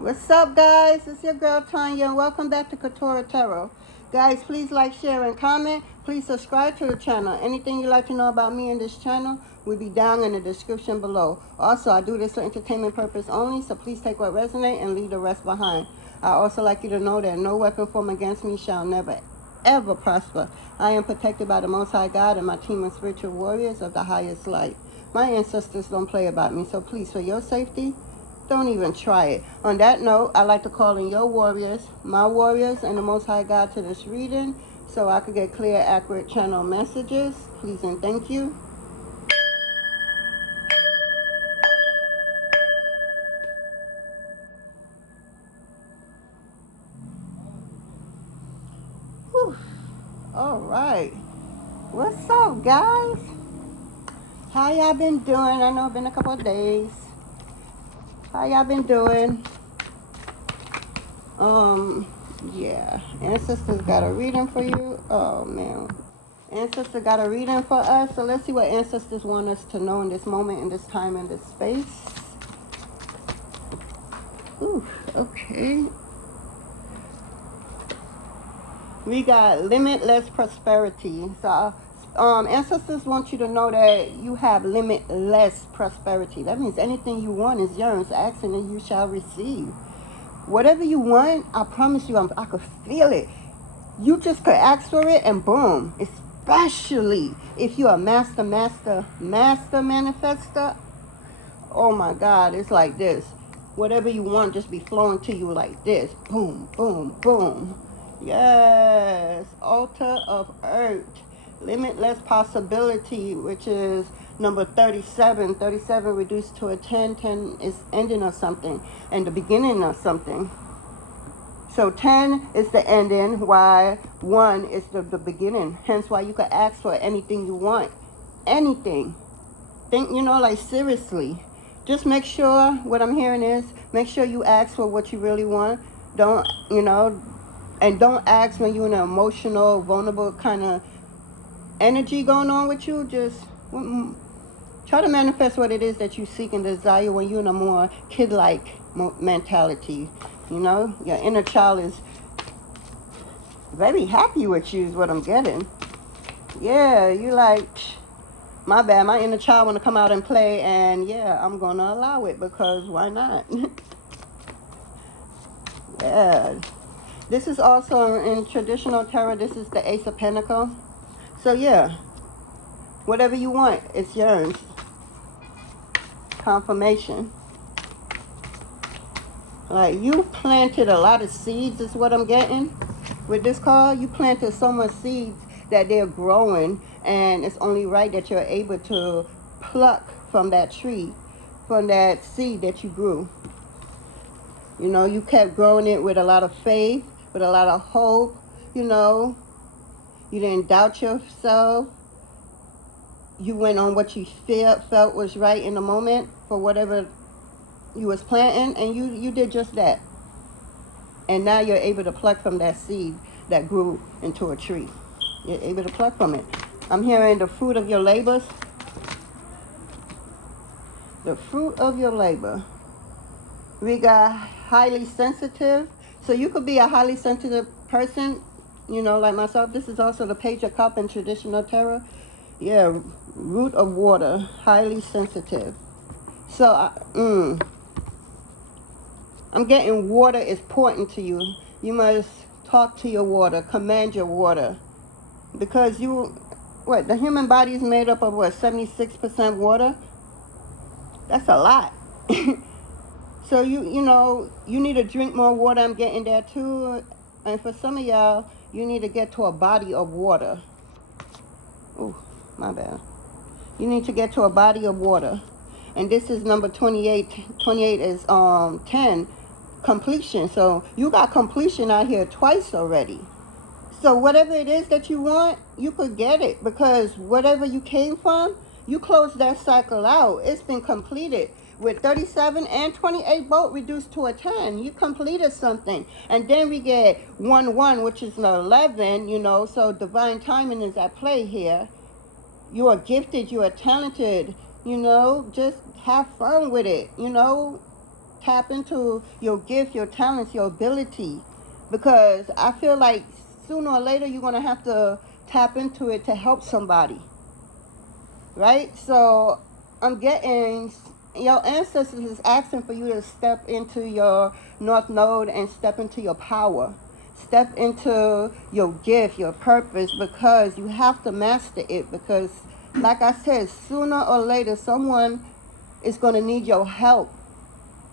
What's up, guys? It's your girl Tanya, and welcome back to Quetrah Tarot. Guys, please like, share, and comment. Please subscribe to the channel. Anything you'd like to know about me and this channel will be down in the description below. Also, I do this for entertainment purpose only, so please take what resonates and leave the rest behind. I also like you to know that no weapon formed against me shall never, ever prosper. I am protected by the Most High God and my team of spiritual warriors of the highest light. My ancestors don't play about me, so please, for your safety, don't even try it. On that note, I like to call in your warriors, my warriors, and the Most High God to this reading so I could get clear, accurate channel messages. Please and thank you. Whew. All right. What's up, guys? How y'all been doing? I know it's been a couple of days. How y'all been doing? Yeah. Ancestors got a reading for you. Oh, man. Ancestor got a reading for us. So let's see what ancestors want us to know in this moment, in this time, in this space. Ooh, okay. We got limitless prosperity. So ancestors want you to know that you have limitless prosperity. That means anything you want is yours. Asking and you shall receive. Whatever you want, I promise you, I could feel it. You just could ask for it and boom. Especially if you're a master manifester. Oh my God, it's like this. Whatever you want just be flowing to you like this. Boom, boom, boom. Yes, altar of earth. Limitless possibility, which is number 37. 37 reduced to a 10. 10 is ending of something and the beginning of something. So 10 is the ending, while 1 is the beginning. Hence why you can ask for anything you want. Anything. Think, like seriously. Just make sure, what I'm hearing is, make sure you ask for what you really want. Don't, and don't ask when you're in an emotional, vulnerable kind of energy going on with you. Just try to manifest what it is that you seek and desire when you're in a more kid-like mentality. Your inner child is very happy with you is what I'm getting. Yeah, you like, my bad, my inner child want to come out and play, and yeah, I'm going to allow it because why not? Yeah. This is also in traditional tarot, this is the Ace of Pentacles. So yeah, whatever you want, it's yours. Confirmation. Like you planted a lot of seeds is what I'm getting. With this card, you planted so much seeds that they're growing, and it's only right that you're able to pluck from that tree, from that seed that you grew. You kept growing it with a lot of faith, with a lot of hope, You didn't doubt yourself. You went on what you felt was right in the moment for whatever you was planting, and you did just that. And now you're able to pluck from that seed that grew into a tree. You're able to pluck from it. I'm hearing the fruit of your labors. The fruit of your labor. We got highly sensitive. So you could be a highly sensitive person, like myself. This is also the Page of Cups in traditional tarot. Yeah, root of water, highly sensitive. So, I'm getting water is important to you. You must talk to your water, command your water. Because the human body is made up of 76% water? That's a lot. So you need to drink more water. I'm getting that too. And for some of y'all, you need to get to a body of water. Oh, my bad. You need to get to a body of water. And this is number 28. 28 is 10, completion. So you got completion out here twice already. So whatever it is that you want, you could get it. Because whatever you came from, you closed that cycle out. It's been completed. With 37 and 28 both reduced to a 10. You completed something. And then we get 1-1, which is an 11, So divine timing is at play here. You are gifted. You are talented. Just have fun with it, tap into your gift, your talents, your ability. Because I feel like sooner or later you're going to have to tap into it to help somebody. Right? So I'm getting, your ancestors is asking for you to step into your North Node and step into your power. Step into your gift, your purpose, because you have to master it. Because, like I said, sooner or later, someone is going to need your help.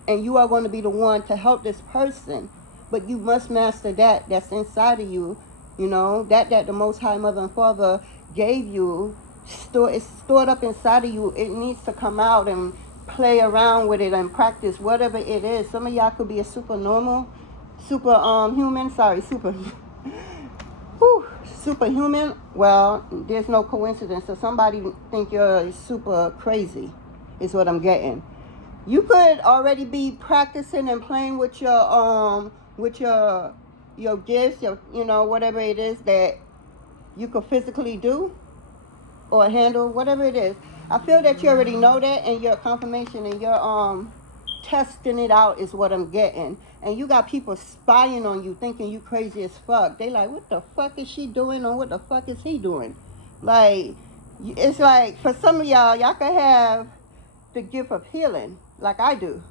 And you are going to be the one to help this person. But you must master that. That's inside of you. You know, that the Most High Mother and Father gave you. It's stored up inside of you. It needs to come out and play around with it and practice whatever it is. Some of y'all could be a superhuman. Superhuman. Well, there's no coincidence. So somebody think you're super crazy is what I'm getting. You could already be practicing and playing with your gifts, whatever it is that you could physically do or handle, whatever it is. I feel that you already know that, and your confirmation and your testing it out is what I'm getting. And you got people spying on you, thinking you crazy as fuck. They like, what the fuck is she doing, or what the fuck is he doing? Like, it's like, for some of y'all could have the gift of healing, like I do.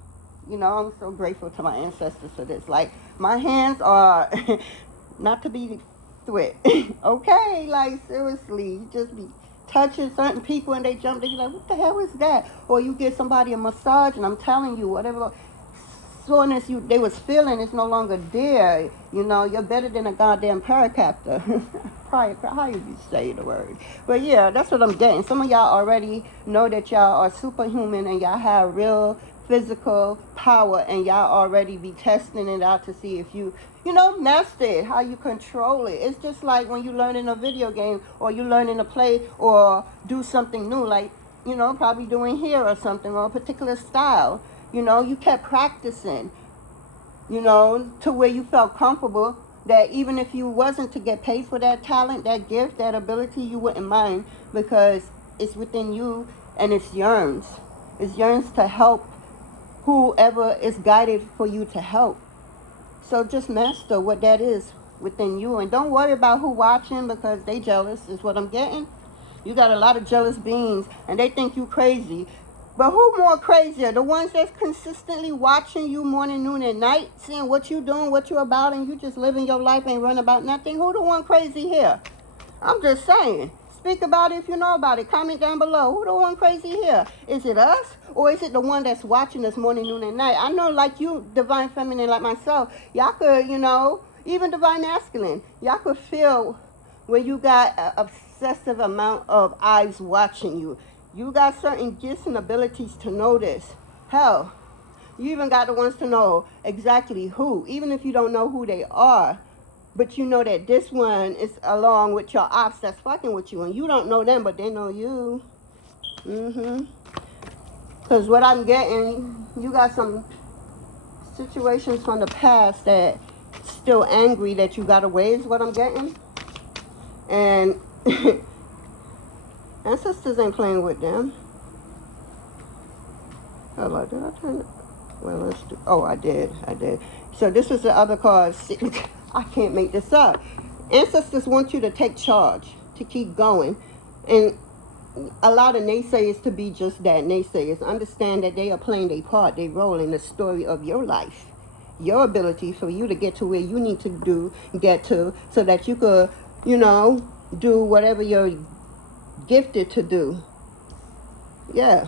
You know, I'm so grateful to my ancestors for this. Like, my hands are not to be with. Okay, like, seriously, you just be touching certain people and they jump, they be like, what the hell is that? Or you give somebody a massage and I'm telling you, whatever soreness they was feeling is no longer there. You know, you're better than a goddamn paracaptor. How you say the word? But yeah, that's what I'm getting. Some of y'all already know that y'all are superhuman and y'all have real physical power, and y'all already be testing it out to see if you master it, how you control it. It's just like when you learn in a video game, or you learn in a play, or do something new, like, probably doing hair or something, or a particular style. You kept practicing, to where you felt comfortable that even if you wasn't to get paid for that talent, that gift, that ability, you wouldn't mind, because it's within you and it's yearns. It yearns to help whoever is guided for you to help. So just master what that is within you. And don't worry about who watching, because they jealous is what I'm getting. You got a lot of jealous beings and they think you crazy. But who more crazier? The ones that's consistently watching you morning, noon, and night, seeing what you doing, what you about, and you just living your life and run about nothing? Who the one crazy here? I'm just saying. Speak about it if you know about it. Comment down below. Who the one crazy here? Is it us? Or is it the one that's watching us morning, noon, and night? I know, like you, divine feminine like myself, y'all could, even divine masculine, y'all could feel where you got an obsessive amount of eyes watching you. You got certain gifts and abilities to notice. Hell, you even got the ones to know exactly who, even if you don't know who they are. But you know that this one is along with your ops that's fucking with you. And you don't know them, but they know you. Because what I'm getting, you got some situations from the past that still angry that you got away is what I'm getting. And ancestors ain't playing with them. Hello, did I turn it? Well, let's do. Oh, I did. So this is the other card. I can't make this up. Ancestors want you to take charge, to keep going. And allow the naysayers to be just that, naysayers. Understand that they are playing their part, their role in the story of your life. Your ability for you to get to where you need to get to, so that you could, do whatever you're gifted to do. Yeah.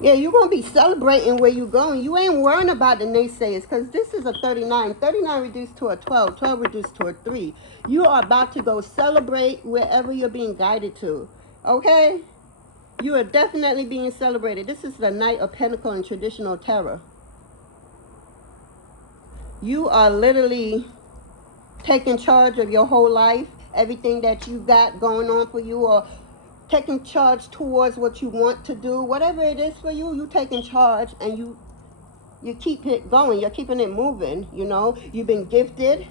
Yeah, you're going to be celebrating where you're going. You ain't worrying about the naysayers, because this is a 39. 39 reduced to a 12. 12 reduced to a 3. You are about to go celebrate wherever you're being guided to. Okay? You are definitely being celebrated. This is the Knight of Pentacles in traditional tarot. You are literally taking charge of your whole life. Everything that you got going on for you, or taking charge towards what you want to do, whatever it is for you, you taking charge, and you keep it going. You're keeping it moving. You've been gifted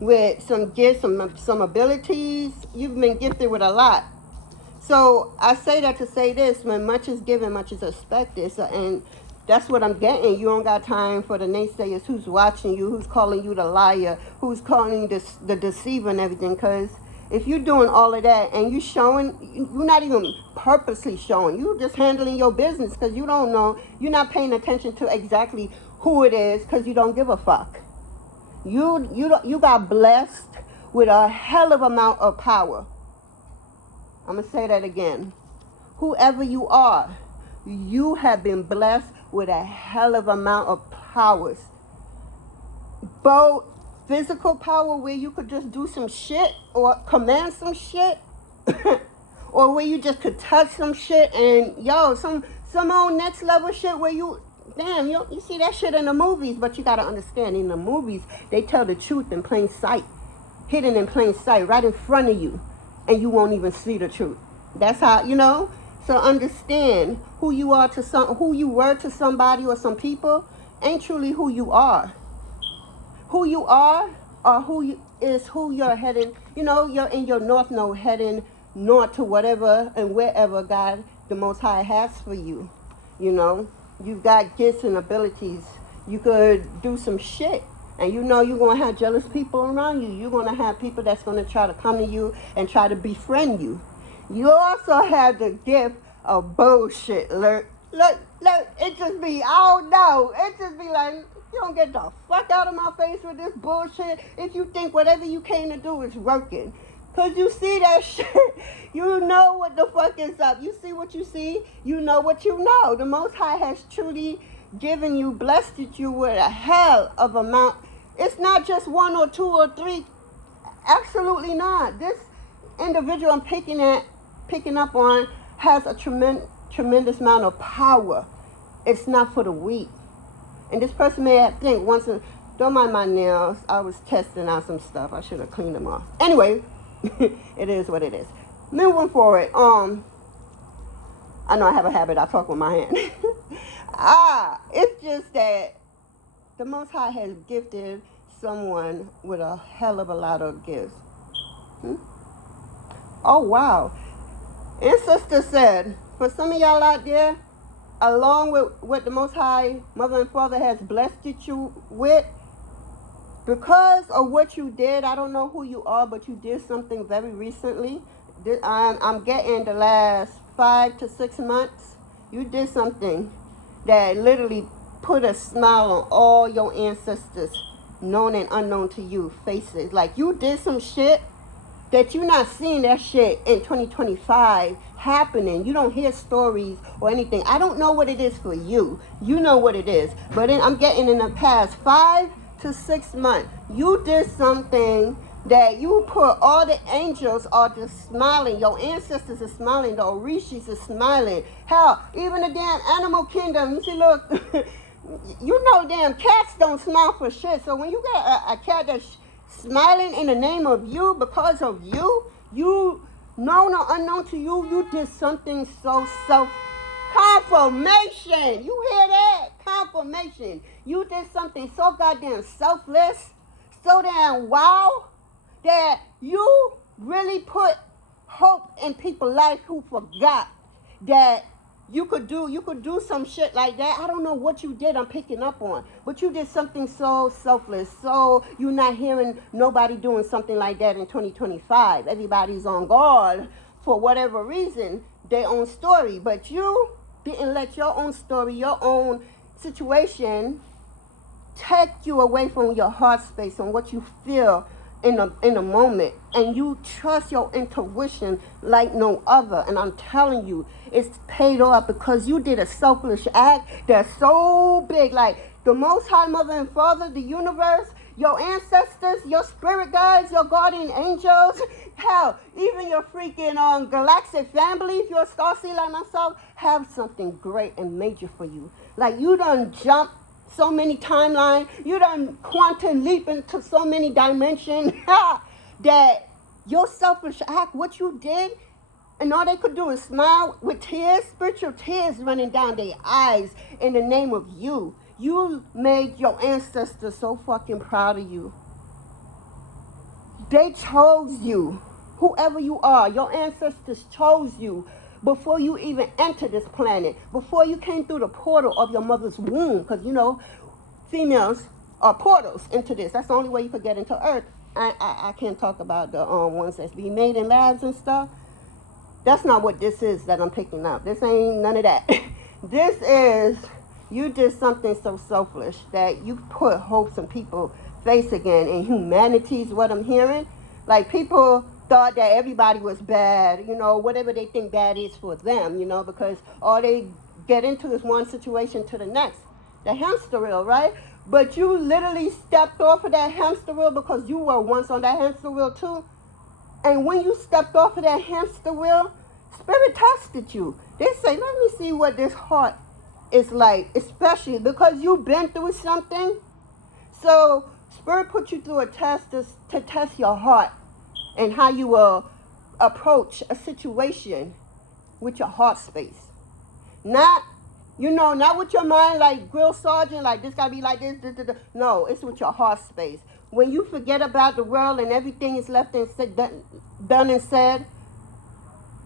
with some gifts, some abilities. You've been gifted with a lot. So I say that to say this: when much is given, much is expected. So, and That's what I'm getting. You don't got time for the naysayers who's watching you, who's calling you the liar, who's calling you the deceiver and everything. Because if you're doing all of that and you're showing, you're not even purposely showing. You're just handling your business because you don't know. You're not paying attention to exactly who it is because you don't give a fuck. You got blessed with a hell of amount of power. I'm going to say that again. Whoever you are, you have been blessed with a hell of amount of powers. Both physical power where you could just do some shit or command some shit or where you just could touch some shit and some old next level shit where you see that shit in the movies, but you gotta understand in the movies they tell the truth in plain sight, hidden in plain sight right in front of you, and you won't even see the truth. That's how, so understand who you are to who you were to somebody or some people ain't truly who you are. Who you are or who you're heading, you're in your north node heading north to whatever and wherever God the Most High has for you. You've got gifts and abilities. You could do some shit. And you're going to have jealous people around you. You're going to have people that's going to try to come to you and try to befriend you. You also have the gift of bullshit. Look, it just be, I don't know. It just be like, you don't get the fuck out of my face with this bullshit if you think whatever you came to do is working. Because you see that shit. You know what the fuck is up. You see what you see. You know what you know. The Most High has truly given you, blessed you with a hell of amount. It's not just 1 or 2 or 3. Absolutely not. This individual I'm picking up on has a tremendous amount of power. It's not for the weak. And this person may have think don't mind my nails. I was testing out some stuff. I should have cleaned them off. Anyway, it is what it is. Moving forward. I know I have a habit. I talk with my hand. It's just that the Most High has gifted someone with a hell of a lot of gifts. Oh, wow. Ancestor said, for some of y'all out there, along with what the Most High Mother and Father has blessed you with, because of what you did, I don't know who you are, but you did something very recently. I'm getting the last 5 to 6 months. You did something that literally put a smile on all your ancestors, known and unknown to you, faces. Like you did some shit that you're not seeing that shit in 2025 happening. You don't hear stories or anything. I don't know what it is for you. You know what it is. But I'm getting in the past 5 to 6 months, you did something that you put all the angels are just smiling. Your ancestors are smiling. The Orishas are smiling. Hell, even the damn animal kingdom. You see, look, damn cats don't smile for shit. So when you got a cat that's smiling in the name of you, because of you known or unknown to you, you did something so confirmation. You hear that? Confirmation. You did something so goddamn selfless, so damn wow, that you really put hope in people's life who forgot that you could do some shit like that. I don't know what you did I'm picking up on, but you did something so selfless. So you're not hearing nobody doing something like that in 2025. Everybody's on guard for whatever reason, their own story. But you didn't let your own story, your own situation take you away from your heart space and what you feel in a moment, and you trust your intuition like no other. And I'm telling you, it's paid off because you did a selfish act that's so big. Like the Most High Mother and Father, the universe, your ancestors, your spirit guides, your guardian angels, hell, even your freaking galactic family, if you're a starseed like myself, have something great and major for you. Like you done jump so many timelines, you done quantum leap into so many dimensions that your selfish act, what you did, and all they could do is smile with tears, spiritual tears running down their eyes in the name of you. You made your ancestors so fucking proud of you. They chose you. Whoever you are, your ancestors chose you before you even enter this planet, before you came through the portal of your mother's womb, because, you know, females are portals into this. That's the only way you could get into Earth. I can't talk about the ones that's being made in labs and stuff. That's not what this is that I'm picking up. This ain't none of that. This is, you did something so selfish that you put hopes in people's face again. And humanity is what I'm hearing. Like, people thought that everybody was bad, you know, whatever they think bad is for them, you know, because all they get into is one situation to the next. The hamster wheel, right? But you literally stepped off of that hamster wheel because you were once on that hamster wheel too. And when you stepped off of that hamster wheel, Spirit tested you. They say, let me see what this heart is like, especially because you've been through something. So Spirit put you through a test to test your heart and how you will approach a situation with your heart space. Not, you know, not with your mind like grill sergeant, like this gotta be like this. No, it's with your heart space. When you forget about the world and everything is left and said, done and said,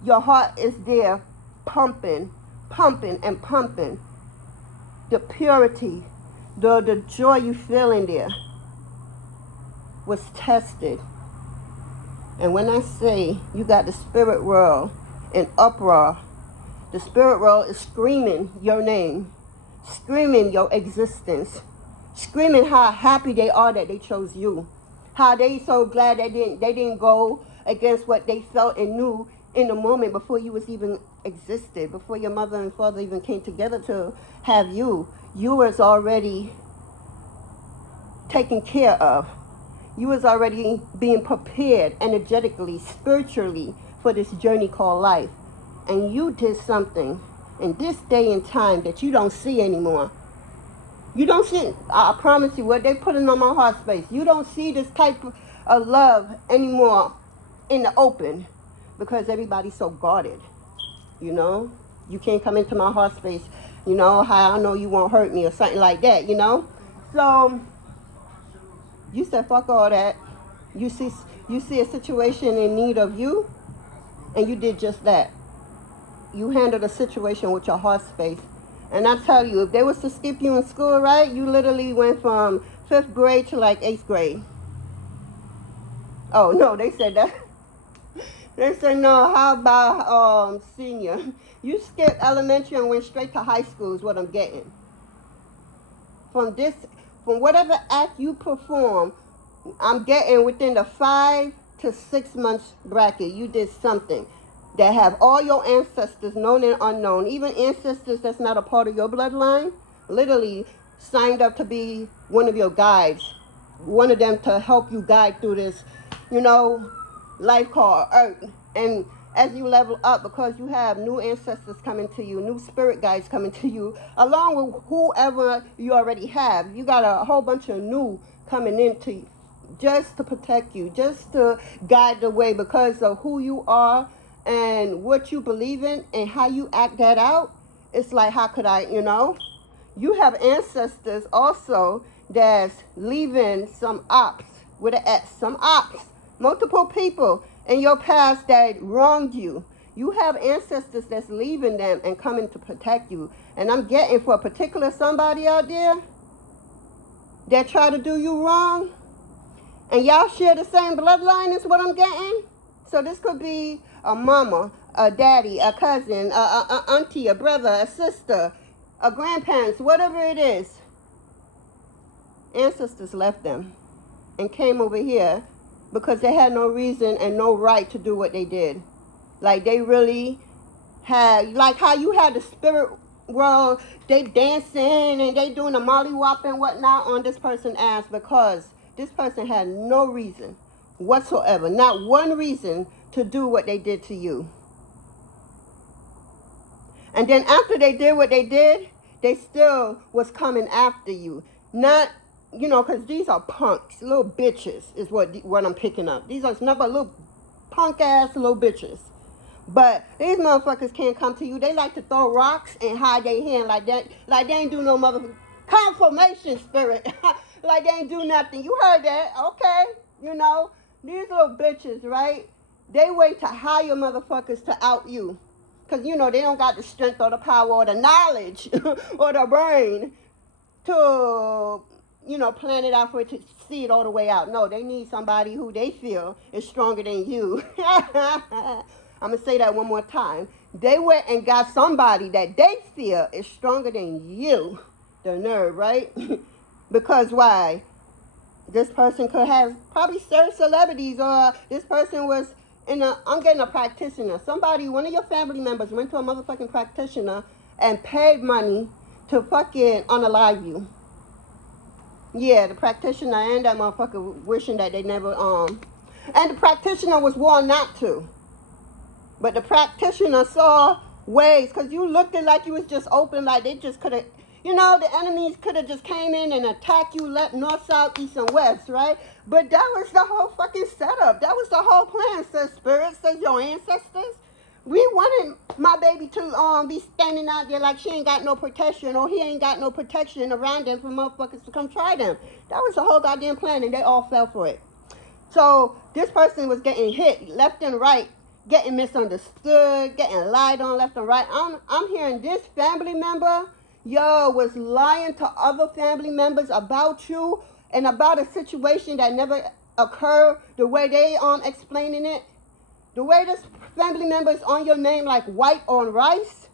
your heart is there pumping, pumping, and pumping. The purity, the joy you feel in there was tested. And when I say you got the spirit world in uproar, the spirit world is screaming your name, screaming your existence, screaming how happy they are that they chose you, how they so glad they didn't go against what they felt and knew in the moment before you was even existed, before your mother and father even came together to have you. You was already taken care of. You was already being prepared energetically, spiritually for this journey called life. And you did something in this day and time that you don't see anymore. You don't see, I promise you, what they putting on my heart space. You don't see this type of love anymore in the open because everybody's so guarded, you know? You can't come into my heart space, you know, how I know you won't hurt me or something like that, you know? So you said, fuck all that. You see a situation in need of you, and you did just that. You handled a situation with your heart space. And I tell you, if they was to skip you in school, right, you literally went from 5th grade to like 8th grade. Oh, no, they said that. They said, no, how about senior? You skipped elementary and went straight to high school is what I'm getting. From whatever act you perform, I'm getting within the 5 to 6 months bracket, you did something that have all your ancestors, known and unknown, even ancestors that's not a part of your bloodline, literally signed up to be one of your guides, one of them to help you guide through this, you know, life called Earth. And as you level up, because you have new ancestors coming to you, new spirit guides coming to you, along with whoever you already have, you got a whole bunch of new coming into you, just to protect you, just to guide the way because of who you are and what you believe in and how you act that out. It's like, how could I, you know? You have ancestors also that's leaving some ops with an S, some ops, multiple people in your past that wronged you. You have ancestors that's leaving them and coming to protect you. And I'm getting for a particular somebody out there that try to do you wrong, and y'all share the same bloodline is what I'm getting. So this could be a mama, a daddy, a cousin, a auntie, a brother, a sister, a grandparents, whatever it is. Ancestors left them and came over here because they had no reason and no right to do what they did. Like they really had, like how you had the spirit world, they dancing and they doing the mollywop and whatnot on this person's ass because this person had no reason whatsoever, not one reason to do what they did to you. And then after they did what they did, they still was coming after you. Not, you know, because these are punks, little bitches is what I'm picking up. These are nothing but little punk ass little bitches. But these motherfuckers can't come to you. They like to throw rocks and hide their hand like that. Like they ain't do no motherfucking confirmation spirit. Like they ain't do nothing. You heard that, okay? You know, these little bitches, right? They wait to hire motherfuckers to out you. Because, you know, they don't got the strength or the power or the knowledge or the brain to, you know, plan it out for it to see it all the way out. No, they need somebody who they feel is stronger than you. I'm going to say that one more time. They went and got somebody that they feel is stronger than you. The nerve, right? Because why? This person could have probably served celebrities, or this person was I'm getting a practitioner. Somebody, one of your family members went to a motherfucking practitioner and paid money to fucking unalive you. Yeah, the practitioner and that motherfucker wishing that they never, and the practitioner was warned not to. But the practitioner saw ways, because you looked it like you was just open, like they just could have, you know, the enemies could have just came in and attacked you left, north, south, east, and west, right? But that was the whole fucking setup. That was the whole plan, says Spirit, says your ancestors. We wanted my baby to be standing out there like she ain't got no protection, or he ain't got no protection around them for motherfuckers to come try them. That was the whole goddamn plan, and they all fell for it. So this person was getting hit left and right, getting misunderstood, getting lied on left and right. I'm hearing this family member, was lying to other family members about you and about a situation that never occurred the way they explaining it. The way this family member is on your name like white on rice.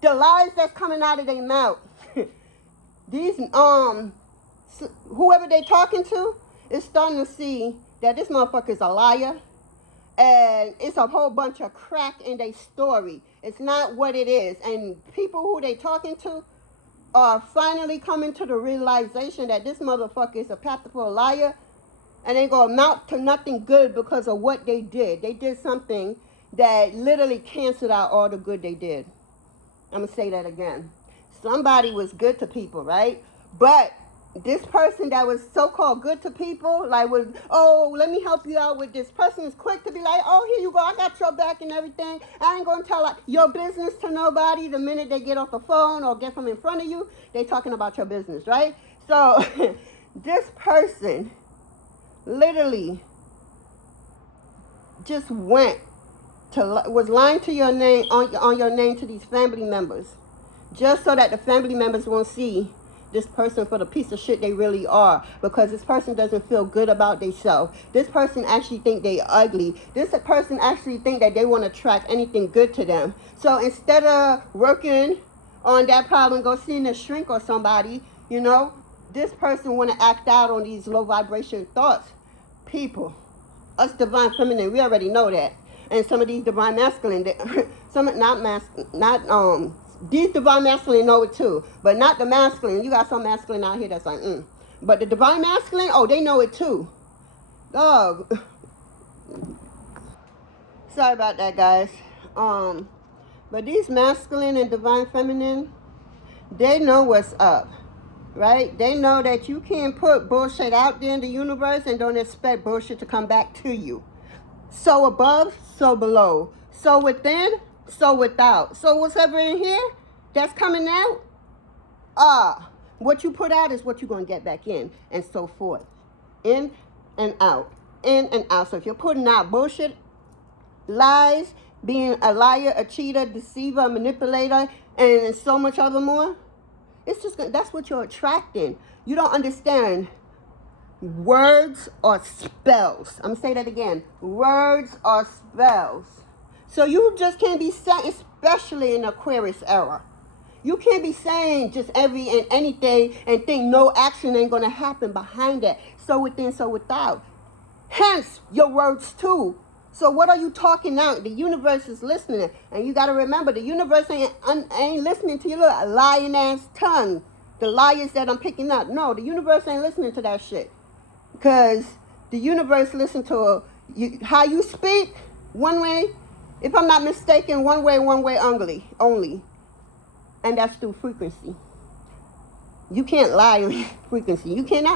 The lies that's coming out of their mouth. These whoever they talking to is starting to see that this motherfucker is a liar. And it's a whole bunch of crack in their story. It's not what it is. And people who they talking to are finally coming to the realization that this motherfucker is a pathological liar. And they gonna amount to nothing good because of what they did. They did something that literally canceled out all the good they did. I'm gonna say that again. Somebody was good to people, right? But this person that was so-called good to people, like was, oh, let me help you out with this. Person is quick to be like, oh, here you go, I got your back and everything. I ain't gonna tell your business to nobody. The minute they get off the phone or get from in front of you, they talking about your business, right? So this person literally just was lying to your name on your name to these family members, just so that the family members won't see this person for the piece of shit they really are, because this person doesn't feel good about themselves. This person actually think they ugly. This person actually think that they want to attract anything good to them. So instead of working on that problem, go seeing a shrink or somebody, you know, this person want to act out on these low vibration thoughts. People, us divine feminine, we already know that. And some of these divine masculine, these divine masculine know it too, but not the masculine. You got some masculine out here that's like, But the divine masculine, oh, they know it too. Dog. Sorry about that, guys. But these masculine and divine feminine, they know what's up, right? They know that you can't put bullshit out there in the universe and don't expect bullshit to come back to you. So above, so below. So within, so without. So whatever in here that's coming out, what you put out is what you're going to get back in, and so forth. In and out. In and out. So if you're putting out bullshit, lies, being a liar, a cheater, deceiver, a manipulator, and so much other more, it's just that's what you're attracting. You don't understand. Words are spells. I'm going to say that again. Words are spells. So you just can't be saying, especially in Aquarius era, you can't be saying just every and anything and think no action ain't going to happen behind that. So within, so without. Hence, your words too. So what are you talking out? The universe is listening. And you got to remember, the universe ain't listening to your little lying ass tongue. The liars that I'm picking up. No, the universe ain't listening to that shit. Because the universe listens to how you speak one way, if I'm not mistaken, one way only. And that's through frequency. You can't lie on frequency. You cannot